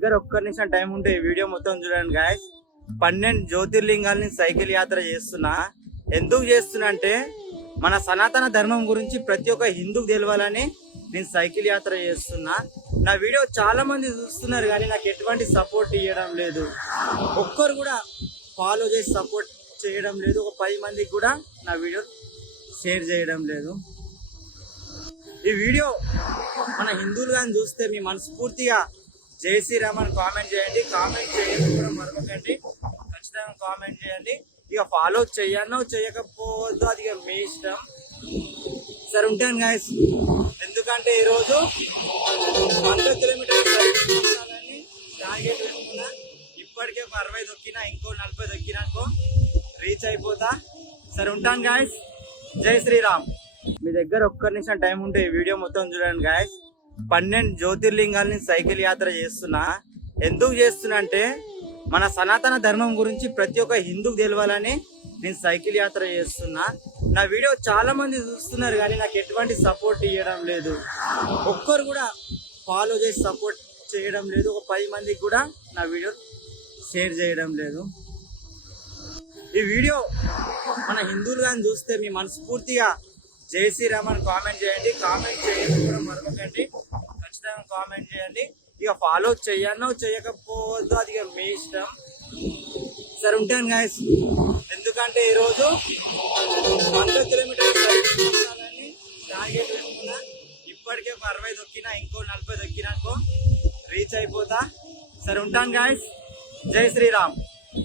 దగ్గర ఒక్క నిమిషం టైం ఉంటే ఈ వీడియో మొత్తం చూడండి గాయస్. 12 జ్యోతిర్లింగాల్ని సైకిల్ యాత్ర చేస్తున్నా. ఎందుకు చేస్తున్నా అంటే మన సనాతన ధర్మం గురించి ప్రతి ఒక్క హిందూకు తెలవాలని నేను సైకిల్ యాత్ర చేస్తున్నా. నా వీడియో చాలా మంది చూస్తున్నారు కానీ నాకు ఎటువంటి సపోర్ట్ ఇవ్వడం లేదు. ఒక్కరు కూడా ఫాలో చేసి సపోర్ట్ చేయడం లేదు. ఒక 10 మందికి కూడా నా వీడియో షేర్ చేయడం లేదు. ఈ వీడియో మన హిందువులు కానీ చూస్తే మీ మనస్ఫూర్తిగా జై శ్రీరామ్ అని కామెంట్ చేయండి. కామెంట్ చేయండి కూడా మరొకటి ఖచ్చితంగా కామెంట్ చేయండి. ఇక ఫాలో చేయనో చేయకపోవద్దు అది ఇక మీ ఇష్టం. సరే ఉంటాను గాయస్. ఎందుకంటే ఈరోజు 100 కిలోమీటర్లు టార్గెట్ పెట్టుకున్నా. ఇప్పటికే ఒక 60 దొక్కినా, ఇంకో 40 దొక్కినాకో రీచ్ అయిపోతా. సరే ఉంటాను గాయస్. జై శ్రీరామ్. మీ దగ్గర ఒక్క నిమిషం టైం ఉంటే ఈ వీడియో మొత్తం చూడండి గాయస్. 12 జ్యోతిర్లింగాల్ని సైకిల్ యాత్ర చేస్తున్నా. ఎందుకు చేస్తున్నా అంటే మన సనాతన ధర్మం గురించి ప్రతి ఒక్క హిందూకు తెలవాలని నేను సైకిల్ యాత్ర చేస్తున్నా. నా వీడియో చాలా మంది చూస్తున్నారు కానీ నాకు ఎటువంటి సపోర్ట్ ఇవ్వడం లేదు. ఒక్కరు కూడా ఫాలో చేసి సపోర్ట్ చేయడం లేదు. ఒక 10 మందికి కూడా నా వీడియో షేర్ చేయడం లేదు. ఈ వీడియో మన హిందువులు కానీ చూస్తే మీ మనస్ఫూర్తిగా జై శ్రీరామ్ అని కామెంట్ చేయండి. కామెంట్ చేయండి కూడా మరొకటి ఖచ్చితంగా కామెంట్ చేయండి. ఇక ఫాలో చేయనో చేయకపోవద్దు అది ఇక మీ ఇష్టం. సరే ఉంటాను గాయస్. ఎందుకంటే ఈరోజు 100 కిలోమీటర్లు టార్గెట్ పెట్టుకున్నా. ఇప్పటికే ఒక 60 దొక్కినా, ఇంకో 40 దొక్కినాకో రీచ్ అయిపోతా. సరే ఉంటాను గాయస్. జై శ్రీరామ్.